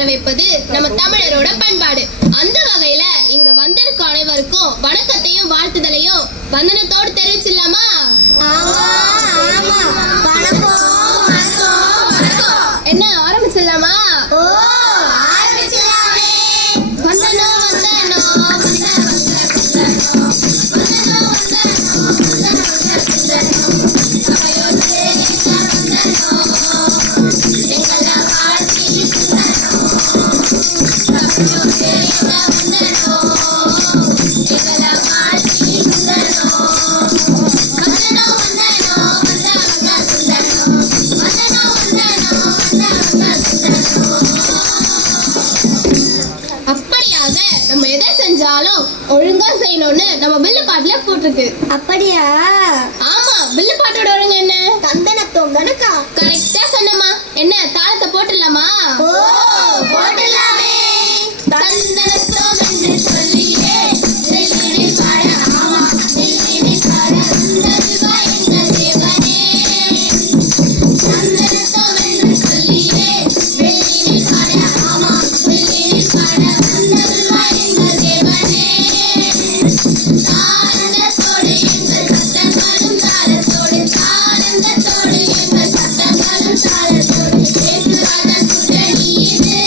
வர வைப்பது நம்ம தமிழரோட பண்பாடு. அந்த வகையில இங்க வந்திருக்க அனைவருக்கும் வணக்கத்தையும் வாழ்த்துதலையும் வந்தனத்தோடு தெரிவிச்சிடலாமா? என்ன ஆரம்பிச்சிடலாமா? ஒழுங்கா செய்யணும்னு நம்ம வில்லு பாட்டுல போட்டிருக்கு. அப்படியா? ஆமா, வில்லு பாட்டோட ஒழுங்கு என்ன? தந்தனத்தோம் தானக்கா? கரெக்டா சொன்னமா. என்ன தாளத்தை போட்டுடலாமா? போட்டுடலாமே. தந்தனத்தோம் என்று சொல்லியே வெள்ளினில் பாட, ஆமா வெள்ளினில் பாட வந்தருள்வா எங்கள் தேவனே. தந்தனத்தோம் என்று சொல்லியே வெள்ளினில் பாட, ஆமா வெள்ளினில் பாட வந்தருள்வா எங்கள் தேவனே. தாளத்தோடு எங்கள் சத்தங்களும் தாளத்தோடு, தாளத்தோடு எங்கள் சத்தங்களும் தாளத்தோடு பேசுவாத கூட்டணி இது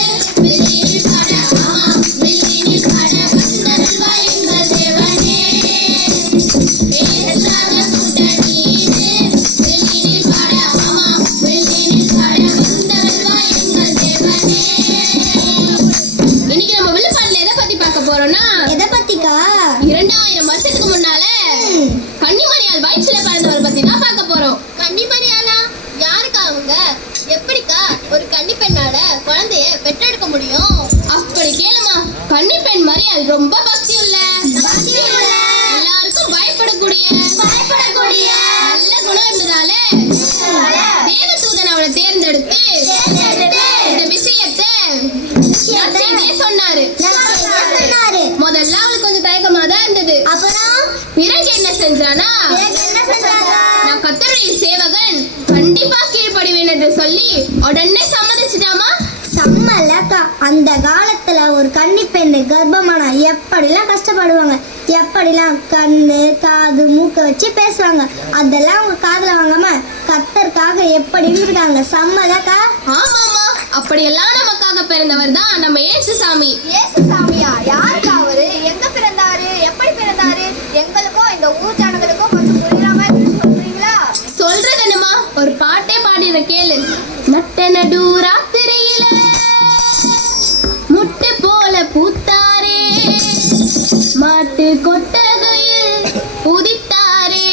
வெள்ளினில் பாட, ஆமா வெள்ளினில் பாட வந்தருள்வா எங்கள் தேவனே. பேசுவாத கூட்டணி இது வெள்ளினில் பாட, ஆமா வெள்ளினில் பாட வந்தருள்வா எங்கள் தேவனே. இன்னைக்கு நம்ம வில்லு பாட்டுல எதை பத்தி பார்க்க போறோம்னா, எதை பத்திக்கா? 2000 வருஷத்துக்கு முன்னால கன்னிமரியாள் வயிற்றுல பிறந்தவர் பத்தி தான் பார்க்க போறோம். கன்னிமரியாளா? யாருக்கா அவங்க? எப்படிக்கா ஒரு கன்னி பெண்ணால குழந்தைய பெற்றெடுக்க முடியும்? அப்படி கேளுமா. கன்னி பெண் மரியாள் ரொம்ப பக்தி உள்ள, எல்லாருக்கும் பயப்படக்கூடிய நல்ல குணம் இருந்ததால தேவதூதன் அவளை தேர்ந்தெடுத்து இந்த விஷயத்தை சொன்னாரு. முதல்ல அவளுக்கு கொஞ்சம் தயக்கமா தான் இருந்தது. பிறகு என்ன செஞ்சானா, நான் கர்த்தருடைய சேவகன், கண்டிப்பா கீழ்ப்படிவேன் என்று சொல்லி உடனே சம்மதிச்சிட்டாமா. சம்மலக்கா, அந்த காலத்துல ஒரு கன்னி பெண்ணு கர்ப்பமானா எப்படிலாம் கஷ்டப்படுவாங்க, எப்படிலாம் கண்ணு காது மூக்க வச்சு பேசுவாங்க, அதெல்லாம் அவங்க காதுல வாங்காம கர்த்தருக்காக எப்படி இருந்திருக்காங்க. சம்மலக்கா? ஆமாமா, அப்படியெல்லாம் நமக்காக பிறந்தவர் தான் நம்ம இயேசுசாமி. இயேசுசாமியா? யாருக்கா அவரு? எங்க பிறந்தாரு? எப்படி பிறந்தாரு? எங்களுக்கும் இந்த ஊர் ஜனங்களுக்கும் கொஞ்சம் புரியுற மாதிரி சொல்றீங்களா? சொல்றது என்னமா, ஒரு பாட்டே பாடிற கேளு. நட்ட நடு ராத்திரியில முட்டு போல பூத்தாரே, மாட்டு கொட்டகையில் உதித்தாரே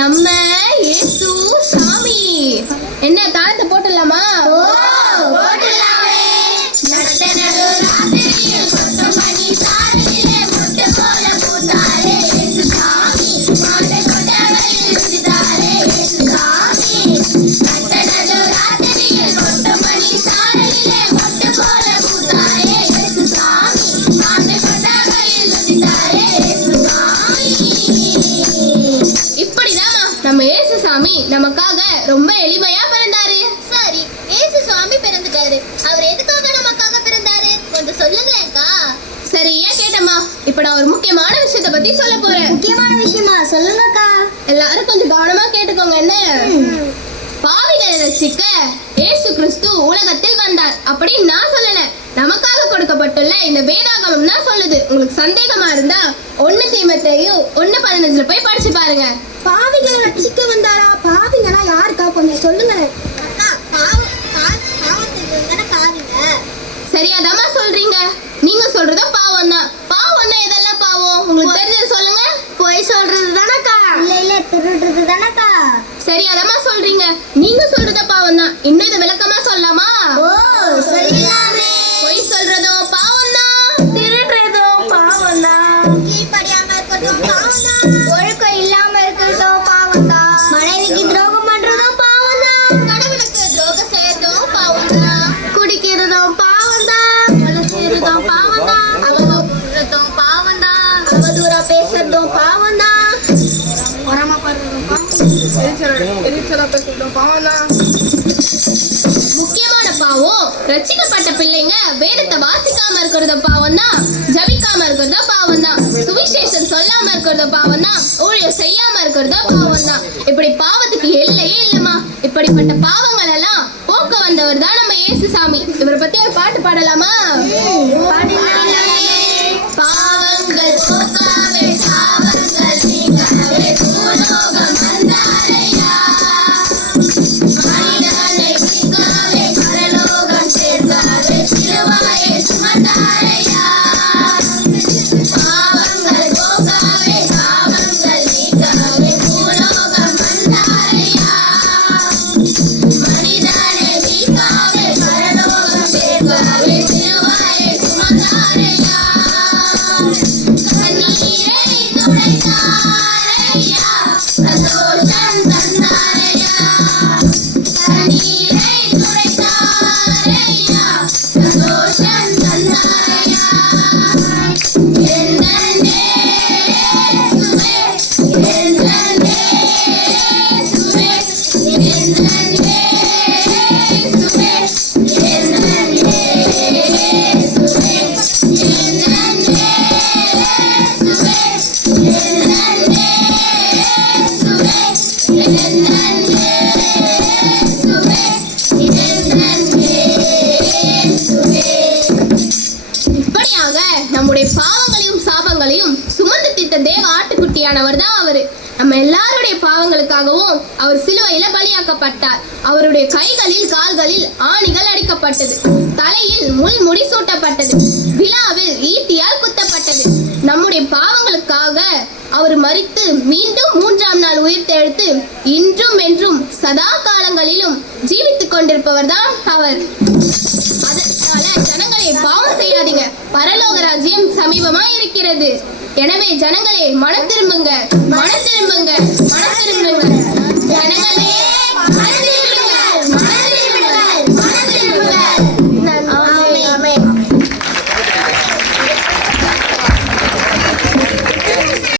நம்ம இயேசு சாமி. என்ன தாளத்தை போட்டுடலாமா? நட்ட நடு ராத்திரியில் கொட்டும் பனி சாரலிலே முட்டு போல பூத்தாரே இயேசு சாமி, மாட்டு கொட்டகையில் உதித்தாரே இயேசு சாமி. நட்ட நடு ராத்திரியில் கொட்டும் பனி சாரலிலே முட்டு போல பூத்தாரே இயேசு சாமி, மாட்டு கொட்டகையில் உதித்தாரே இயேசு சாமி. இப்படிதான் நம்ம இயேசு சாமி நமக்காக ரொம்ப எளிமையா பிறந்தாரு. சரி, இயேசு சுவாமி பிறந்துட்டாரு, அவர் எதுக்காக நமக்காக பிறந்தாரு கொஞ்சம் சொல்லுங்களேன்க்கா. சரியா கேட்டம்மா. இப்ப நான் ஒரு முக்கியமான விஷயத்தை பத்தி சொல்ல போறேன். முக்கியமான விஷயமா? சொல்லுங்கக்கா. எல்லாரும் கொஞ்சம் கவனமா கேட்டுக்கோங்க. என்ன? பாவிகளை ரட்சிக்க இயேசு கிறிஸ்து உலகத்தில் வந்தார் அப்படின்னு நான் சொல்லல, நமக்காக கொடுக்கப்பட்டுள்ள இந்த வேதாகமம் தான் சொல்லுது. உங்களுக்கு சந்தேகமா இருந்தா 1 தீமோத்தேயு 1:15 போய் படிச்சு பாருங்க. பாவிகளை ரட்சிக்க வந்தாரா? பாவிங்கன்னா யாருக்கா? கொஞ்சம் சொல்லுங்க. சரியாதாமா சொல்றீங்க. நீங்க சொல்றதும் பாவம் தான். பாவம்னா எதெல்லாம் பாவம் உங்களுக்கு தெரிஞ்சது சொல்லுங்க. பொய் சொல்றது தானக்கா? இல்ல திருடுறது தானக்கா? சரியாதாமா சொல்றீங்க. நீங்க சொல்றத பாவம் தான். இன்னும் இதை விளக்கமா சொல்லலாமா? சொல்லலாமே. பொய் சொல்றதும் பாவம் தான், திருடுறதும் பாவம் தான், கீழ்ப்படியாம இருக்கிறதும் பாவம் தான், ஒழுக்கம் இல்லாம இருக்கிறதும் பாவம் தான், மனைவிக்கு துரோகம் பண்றதும் பாவம் தான், கடவுளுக்கு துரோகம் செய்யறதும் பாவம் தான், குடிக்கிறதும் பாவம் தான், கொலை செய்யறதும் பாவம் தான், அவதூறதும் பாவம் தான், அவதூறா பேசுறதும் பாவம் தான், முக்கியமான பாவம் ரட்சிக்க இப்படிப்பட்ட பாவங்கள் எல்லாம் போக்க வந்தவர் தான் நம்ம இயேசுசாமி. இவரை பத்தி ஒரு பாட்டு பாடலாமா? பாவங்கள் போக்கவே சாவங்கள் நீங்கவே பூலோகம் வந்தாரையா, மனிதனை மீட்கவே பரலோகம் சேர்ந்தாரே சிலுவையை சுமந்தாரையா. பாவங்கள் போக்கவே சாவங்கள் நீங்கவே பூலோகம் வந்தாரையா, மனிதனை மீட்கவே பரலோகம் சேர்ந்தாரே சிலுவையை சுமந்தாரையா. கண்ணீரை துடைத்தாரையா, சந்தோஷம் தந்தாரையா. கண்ணீரை துடைத்தாரையா, சந்தோஷம் தந்தாரையா. என்னே சுவே, என்னே சுவே, என்னே சுவே, என்னே சுவே, இப்படியாக நம்முடைய பாவங்களையும் சாபங்களையும் சுமந்து தீர்த்த தேவ ஆட்டுக்குட்டியானவர் தான் அவரு. நம்ம எல்லாருடைய பாவங்களுக்காகவும் அவர் சிலுவையில பலியாக்கப்பட்டார். அவருடைய கைகளில் கால்களில் ஆணிகள் அடிக்கப்பட்டது, தலையில் முள் முடிசூட்டப்பட்டது, விழாவில் ஈட்டியால் குத்தப்பட்டது. நம்முடைய பாவங்களுக்காக அவர் மரித்து மீண்டும் 3ஆம் நாள் உயிர்த்தெழுத்து இன்றும் என்றும் சதா காலங்களிலும் ஜீவித்துக் கொண்டிருப்பவர் தான் அவர். அதனால ஜனங்களே, பாவம் செய்யாதீங்க, பரலோக ராஜ்யம் சமீபமா இருக்கிறது. எனவே ஜனங்களே, மனம் திரும்புங்க, மனம் திரும்புங்க, மனம் திரும்புங்க. ஜனங்களே, மனம்